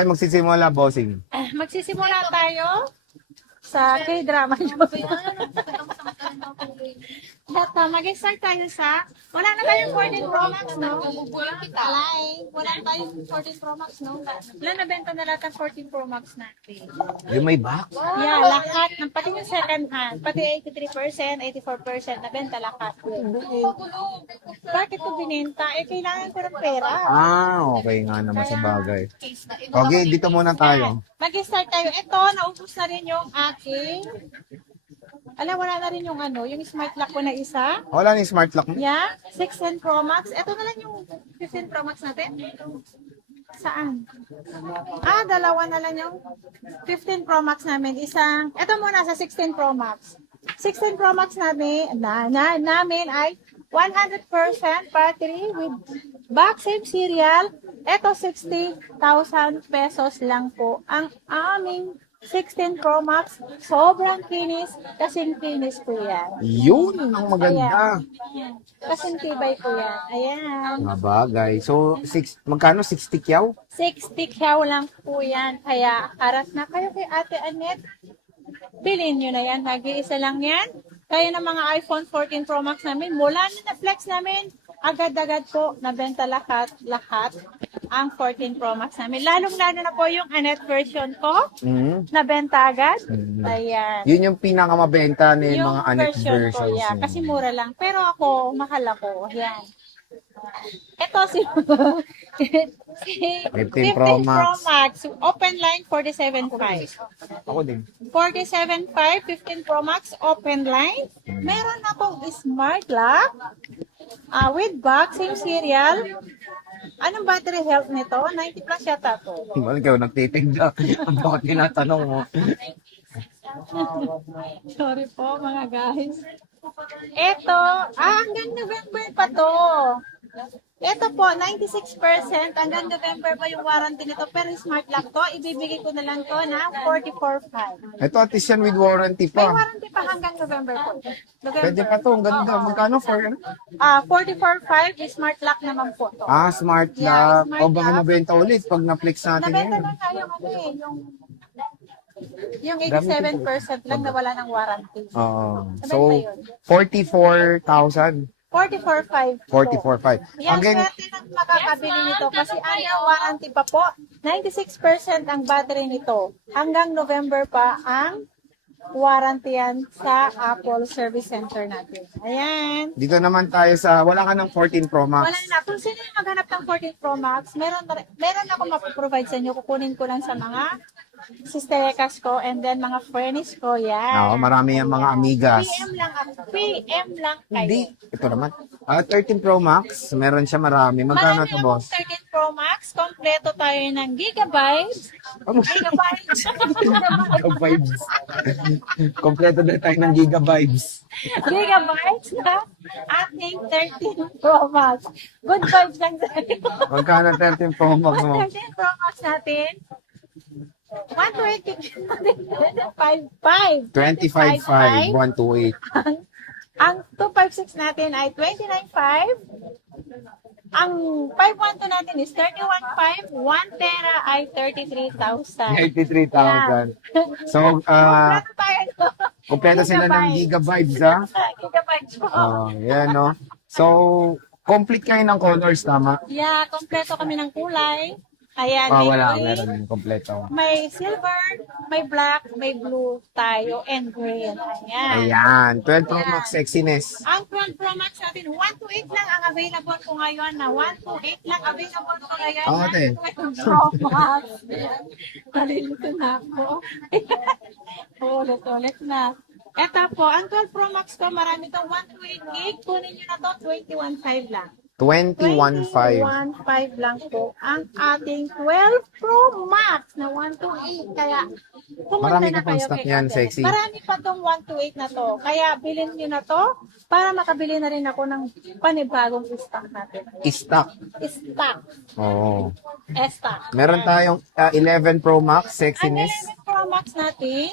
tayo magsisimula, bossing? Magsisimula tayo sa K-drama. Data, mag-start tayo sa, wala na tayong 14 Pro Max, no? Wala na tayong 14 Pro Max, no? Wala na benta na lahat ng 14 Pro Max natin. Yung may box? Yeah, lahat. Pati yung second hand, pati 83%, 84%, nabenta lahat. Bakit ko binenta? Kailangan ko ng pera. Okay nga naman sa bagay. Okay, dito muna tayo. Mag-start tayo. Ito, naubos na rin yung aking, wala na rin yung yung smart lock ko na isa. Wala na yung smart lock mo? Yeah, 16 Pro Max. Ito na lang yung 15 Pro Max natin. Saan? Dalawa na lang yung 15 Pro Max namin. Ito muna sa 16 Pro Max. 16 Pro Max namin ay 100% battery with box same serial. Ito 60,000 pesos lang po ang aming 16 Pro Max. Sobrang kinis, kasing kinis po yan. Yun ang maganda. Ayan. Kasing tibay po yan. Ayan. Nga bagay. So, magkano? 60 kyaw? 60 kyaw lang po yan. Kaya harap na kayo kay Ate Annette. Bilhin nyo na yan. Nag-iisa lang yan. Kaya ng mga iPhone 14 Pro Max namin, mula na flex namin, agad-agad po, nabenta lahat ang 14 Pro Max namin. Lalong-lalo na po yung Annette version ko, nabenta agad. Ayan. Yun yung pinakamabenta ng Yung mga Annette versions. ko, yeah, kasi mura lang. Pero ako, mahal ako. Ayan. Ito si 15 Pro Max. Open line 47.5. Ako din. 47.5, 15 Pro Max, open line. Meron akong smart lock with box, same serial. Anong battery health nito? 90 plus yata to. Wala kayo nagtitigda. Ang bakit tinatanong mo? Sorry po mga guys. Ito, hanggang November pa to. Ito po, 96%. Hanggang November pa yung warranty nito. Pero smart lock to, ibibigay ko na lang to na 44.5. Ito at least yan with warranty May pa. warranty pa hanggang November po. Pwede pa to. Ang ganda. Magkano for ano? 44.5, smart lock naman po to. Smart Yeah, lock. smart O baka lock. mabenta ulit pag na-flex natin Nabenta yun. na nga yung 87% lang na wala ng warranty. Oo. Nabenta So, yun. 44,000. 44.5. 44,500. Yan, Again, swerte ng makakabili nito kasi ano, warranty pa po. 96% ang battery nito. Hanggang November pa ang warranty yan sa Apple Service Center natin. Ayan. dito naman tayo sa, wala ka ng 14 Pro Max. Wala na. Kung sino yung maghanap ng 14 Pro Max, meron ako mapaprovide sa inyo. Kukunin ko lang sa mga sisterekas ko and then mga friends ko. Yan. Oo, marami yan mga amigas. PM lang ako. PM lang kayo. Hindi. Ito naman. 13 Pro Max, meron siya marami. Magkano Marami to, akong boss? 13 Pro Max. Kompleto tayo ng gigabytes. Gigabytes. Gigabytes. Kompleto na tayo ng gigabytes. Gigabytes na ating 13 Pro Max. Good vibes lang sa'yo. Magkano 13 Pro Max mo? 13 Pro Max natin. 128 55. 25,500, 128. Ang 256 natin ay 29.5. Ang 512 natin is 31.5. 1 tera ay 33,000. 83,000. So, Kompleto tayo. kompleto sila ng gigabytes, ha? Gigabytes po. Yan, no? So, complete kayo ng colors, tama? Yeah, kompleto kami ng kulay. Ayan, may Wala, green, meron yung kompleto. may silver, may black, may blue tayo, and green. Ayan. Ayan, 12 Pro Max sexiness. Ang 12 Pro Max natin, 128 lang ang available ko ngayon na 128 lang available ko ngayon Oo, na ate. 12 Pro Max. Nalilito na ako. Ulit na. Ito po, ang 12 Pro Max ko, marami itong 128 gig. Kunin nyo na to, 21.5 lang. 21,500. 21.5 lang po ang ating 12 Pro Max na 128. Kaya, pumunta Marami na ka pang kayo stock kay yan, Ate. sexy. Marami pa tong 128 na to. Kaya, bilhin nyo na to para makabili na rin ako ng panibagong stock natin. Stock. Stock. Oo. Stock. Meron tayong 11 Pro Max Ang sexiness. 11 Pro Max natin,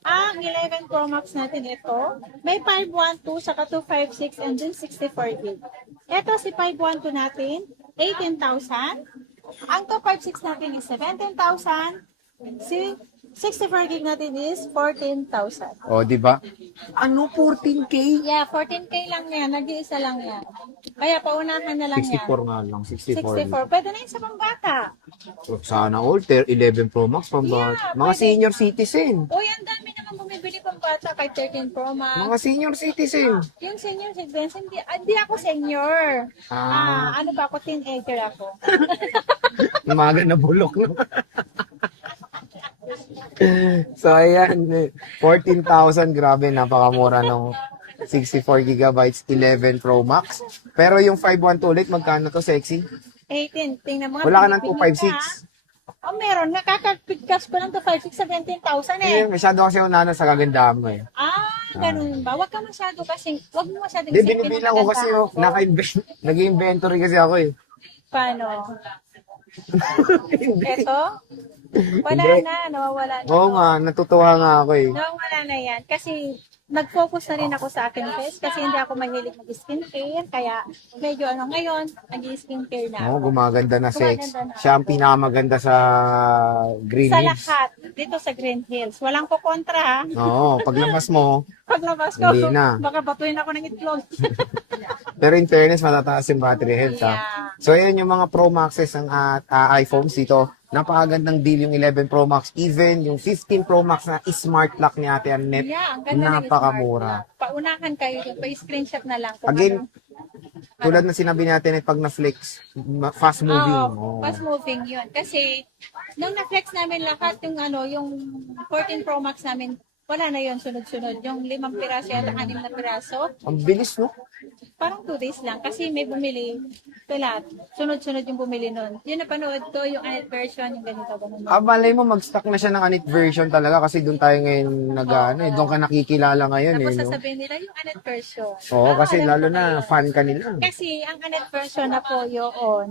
ang 11 Pro Max natin ito, may 512, saka 256, and then 64 gig. Ito si 512 natin, 18,000. Ang 256 natin is 17,000. Si 64 gig natin is 14,000. O, di ba? Ano, 14K? Yeah, 14K lang yan. Nag-iisa lang yan. Kaya paunahan na lang 64 yan. nga lang, 64. 64. Pwede na yun sa pambata. Sana all, 11 Pro Max pambat. Yeah, Mga pwede. senior citizen. Uy, ang dami naman bumibili pambata kay 13 Pro Max. Mga senior citizen. Yung senior citizen, hindi ako senior. Ano ba ako? Teenager ako. Umaga na bulok, no? So, ayan. 14,000. Grabe, napakamura nung 64 gigabytes 11 Pro Max. Pero yung 512 ulit, magkano to, sexy? 18. Tingnan mo nga. Wala ka ng pinipili 256. Oh, meron. Nakakapigkas ko ng 256, 17,000 Eh, eh. masyado kasi unana sa kagandahan mo eh. Ganun ba? Huwag ka masyado kasi, huwag mo masyadong Hindi, isipin binibilang ang ko kasi kagandahan ko. naka-invest, nag-inventory kasi ako eh. Paano? Eto? Wala Hindi. na, nawawala na. Oo nga, natutuwa nga ako eh. Nawawala na yan. Kasi, nag-focus na rin ako sa akin face kasi hindi ako mahilig mag-skincare. Kaya, medyo ngayon, nag-skincare na. Oo, gumaganda na sex. Gumaganda na. Siya ang pinamaganda sa Green Sa Hills. lahat, dito sa Green Hills. Walang kukontra ha. Oo, paglabas mo, Paglabas ko, Hindi na. baka batuin ako ng itlog. pero in fairness, matataas yung battery health ha. Yeah. So, ayan yung mga Pro Maxes ng iPhones dito. Napakagandang deal yung 11 Pro Max. Even yung 15 Pro Max na smart lock ni Ate Annette. Yeah, ang ganda ng Napakamura. smart. Paunahan kayo dun. Pa-screenshot na lang. Kung Again, ano. tulad na sinabi natin, pag na-flex, fast moving. Oo, fast moving yun. Kasi, nung na-flex namin lahat, yung 14 Pro Max namin, wala na yun sunod-sunod. Yung 5 piraso yata, 6 na piraso, Ang bilis, no? parang 2 days lang. Kasi may bumili, lahat. Sunod-sunod yung bumili nun. Yun napanood ko, yung unit version, yung ganito, ganun. Malay mo, mag-stock na siya ng anit version talaga kasi doon tayo ngayon doon ka nakikilala ngayon Tapos eh. No? sasabihin nila yung unit version. Oo, kasi alam lalo ko na yun. fan ka nila. Kasi ang unit version na po yun,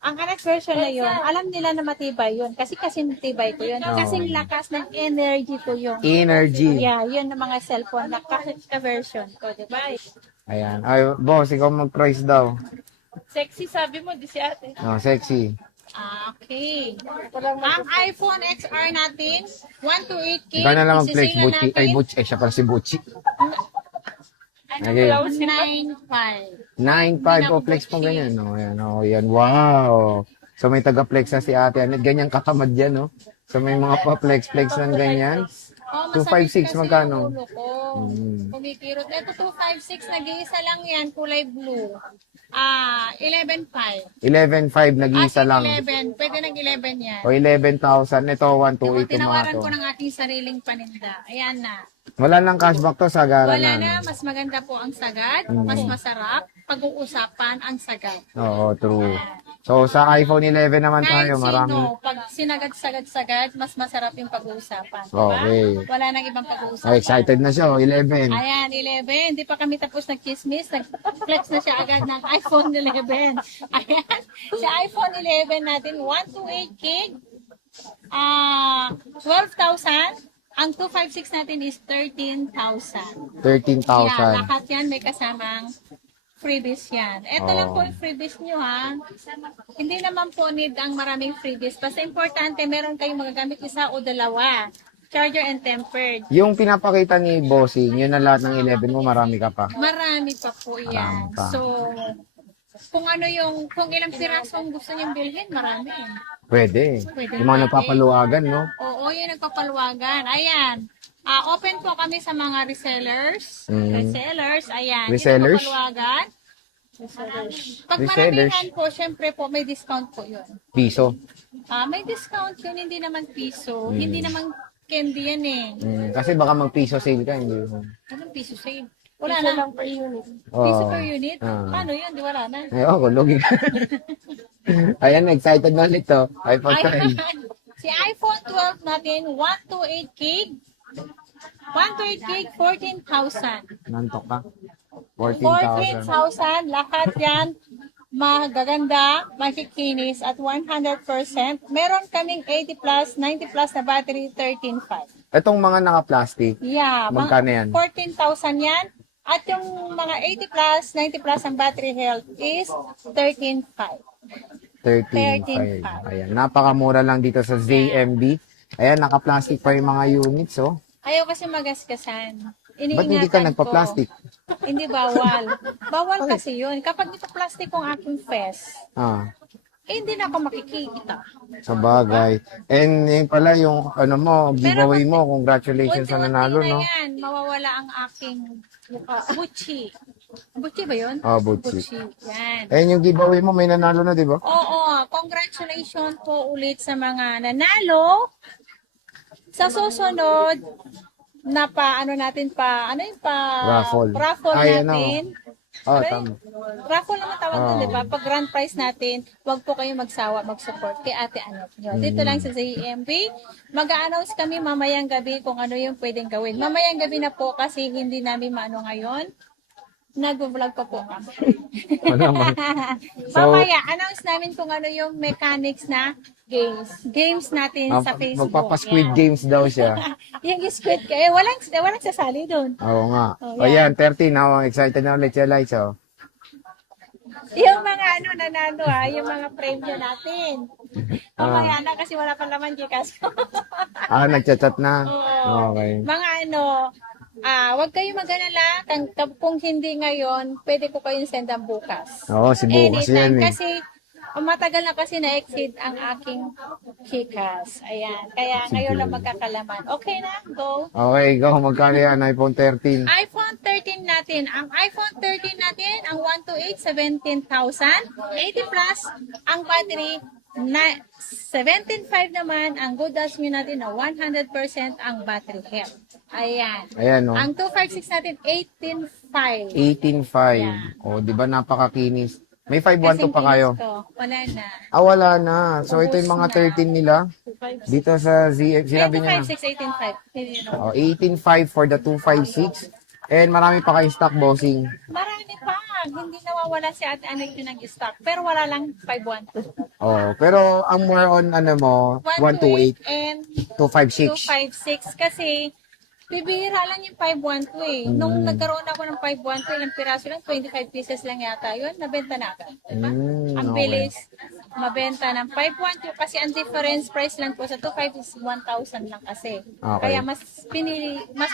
ang unit version na yun, alam nila na matibay yun. Kasi matibay ko yun. Kasing lakas ng energy ko yun. Energy. Yeah, yun ang mga cellphone na ka-version ko, di ba? Ayan. Ay, boss, ikaw mag-price daw. Sexy sabi mo, di si ate. Oh, sexy. Okay. Ang iPhone XR natin, 128K. Ikaw na lang mag-flex, Isisingan Bucci. Ay, natin, Bucci. Ay, siya pala si Bucci. ano, Okay. 9.5. 9.5 po, flex po ganyan. No? Ayan, oh, yan. Wow. So, may taga-flex na si Ate Annette. Ganyan katamad yan, no? So, may mga pa-flex-flex ng ganyan. Oh, 256 masakit kasi magkano? yung ulo ko. Kumikirot. Ito 256, nag-iisa lang yan, kulay blue. 11.5. 11.5, nag-iisa As in lang. 11, pwede nag-11 yan. O 11,000. Ito, 128 Ako, yung mga tinawaran to. ko ng aking sariling paninda. Ayan na. Wala nang cashback to, sagara Wala na, na. mas maganda po ang sagad, mas masarap, pag-uusapan ang sagad. Oo, true. So, sa iPhone 11 naman Kahit tayo, marami. sino, pag sinagad-sagad-sagad, mas masarap yung pag-uusapan. Diba? Okay. Wala nang ibang pag-uusapan. Oh, excited na siya, 11. Ayan, 11. Hindi pa kami tapos nag-chismis. Nag-flex na siya agad ng iPhone 11. Ayan. Sa iPhone 11 natin, 128 gig. 12,000. Ang 256 natin is 13,000. 13,000. Yeah, lahat yan may kasamang freebies yan. Ito lang po Oh. yung freebies nyo ha. Hindi naman po need ang maraming freebies. Basta importante, meron kayong magagamit isa o dalawa. Charger and tempered. Yung pinapakita ni Bossing, yun na lahat ng 11 mo, marami ka pa. Marami pa po yan. Marami pa. So, kung ilang piraso ang gusto niyong bilhin, marami. Pwede. Pwede Yung mga natin. nagpapaluwagan, no? Oo, yung nagpapaluwagan. Ayan. Open po kami sa mga resellers. Mm. Resellers, ayan. Resellers? Yung nagpapaluwagan. Pag Resellers? maramihan po, syempre po, may discount po yun. Piso. May discount yun, hindi naman piso. Mm. Hindi naman candy yan eh. Kasi baka mag-piso sale ka, hindi mo. Anong piso sale? Wala na. Lang per unit. Oo. Piso per unit? Ah. Paano yun? Di wala na. Ay, ako, lugi ka. Ayan, excited na ulit to. iPhone 12. Si iPhone 12 natin, 128 gig. 128 gig, 14,000. Nantok ka? 14,000. 14,000, lahat yan magaganda, makikinis at 100%. Meron kaming 80 plus, 90 plus na battery, 13.5. Itong mga naka-plastic, Yeah, magkano yan? 14,000 yan. At yung mga 80 plus, 90 plus ang battery health is 13.5. 13.5. 13.5. Ayan, napakamura lang dito sa ZMB. Ayan, naka-plastic pa yung mga units, oh. Ayaw kasi magaskasan. Ba't hindi ka Iniingatan nagpa-plastic? ko. Hindi bawal. Bawal Bakit? kasi yun. Kapag naka-plastic ang aking fest, Ah, hindi na ako makikita. sa bagay. And yun pala yung ano mo, giveaway Pero mo. Congratulations sa Unti-unti nanalo, na no? yan, mawawala ang aking Buchi. Buchi ba yun? Oh, Butchi. Buchi. Yan. And yung giveaway mo, may nanalo na, di ba? Oo, congratulations po ulit sa mga nanalo. Sa susunod, na ano natin ano yung Raffle. raffle Ay, ano. natin. Oh, Ano yun? tama. Raffle naman tawag doon, Oo. di ba? Pag grand prize natin, huwag po kayong magsawa, mag-support kay Ate Anot nyo. Dito lang sa ZMB, mag-a-announce kami mamayang gabi kung ano yung pwedeng gawin. Mamayang gabi na po kasi hindi namin maano ngayon. Nag-vlog pa po kami. Ano naman? So, Mamaya, announce namin kung ano yung mechanics na games. Games natin sa Facebook. magpapa-squid Yan. games daw siya. Yung squid, walang sasali doon. Oo nga. Oh, O yan. yan, 13. Now, excited na ulit siya, Lights, oh. Yung mga nanalo yung mga premyo natin. Mamaya na kasi wala pa naman Gcash. Nagchat-chat na. Oo. Okay. Mga wag kayo mag-alala. Kung hindi ngayon, pwede ko kayong sendan bukas. Oo, si bukas yan, eh. Kasi matagal na kasi na-exceed ang aking Gcash. Ayan. Kaya ngayon lang magkakalaman. Okay na? Go. Okay, go. Magkano yan? iPhone 13. iPhone 13 natin. Ang iPhone 13 natin, ang 128, 17,000. 80 plus, ang battery, 17.5 naman. Ang good as new natin na 100% ang battery health. Ayan. Ayan, oh. Ang 256 natin, 18.5. 18.5. Yeah. O, di ba napakakinis? May 512 pa kayo. Wala na. Wala na. So, ito yung mga 13 nila. 256. Dito sa ZF, sinabi niya na. 256, 18.5. Hindi yun. Oh, 18.5 for the 256. And marami pa kayong stock, bossing. Marami pa. Hindi nawawala si Ate Anik yun ng stock. Pero wala lang 512. Oh, pero ang more on ano mo, 128, 128 and 256. 256 kasi bibihira lang yung 512 eh. Nung nagkaroon ako ng 512, ilang piraso lang, 25 pieces lang yata yun, nabenta na agad. Diba? Ang Okay. bilis, mabenta ng 512 kasi ang difference price lang po sa 25 is 1,000 lang kasi. Okay. Kaya mas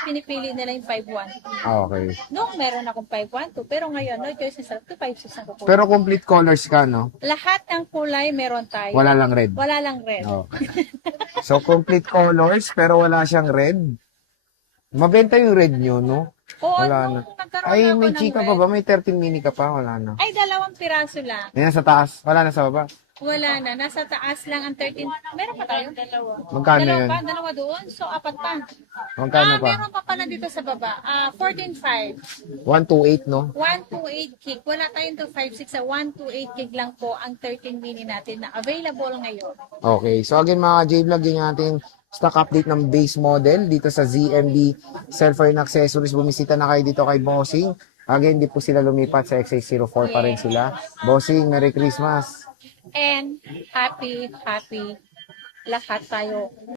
pinipili nila yung 512. Okay. Nung meron akong 512, pero ngayon, no choice na sa 256 ang kukuha. Pero complete colors ka, no? Lahat ng kulay meron tayo. Wala lang red. Wala lang red. Oh. So, complete colors, pero wala siyang red. Mabenta yung red nyo, no? Oo, Wala nung na. nagkaroon Ay, ako may ng chika red. pa ba? May 13 mini ka pa? Wala na. Ay, 2 piraso lang. Yan sa taas. Wala na sa baba. Wala na. Nasa taas lang ang 13. Meron pa tayo? Magkano Dalawa yun? pa? Dalawa doon? So, 4 pa. Magkano pa? Meron pa pala dito sa baba. 14.5. 128, no? 128 gig. Wala tayong 256 sa 128 gig lang po ang 13 mini natin na available ngayon. Okay. So, again, mga J-Vlog, yung ating stock update ng base model dito sa ZMB Cell Phone Accessories. Bumisita na kayo dito kay Bossing. Again, di po sila lumipat sa XA04 pa rin sila. Bossing, Merry Christmas! And happy lahat tayo.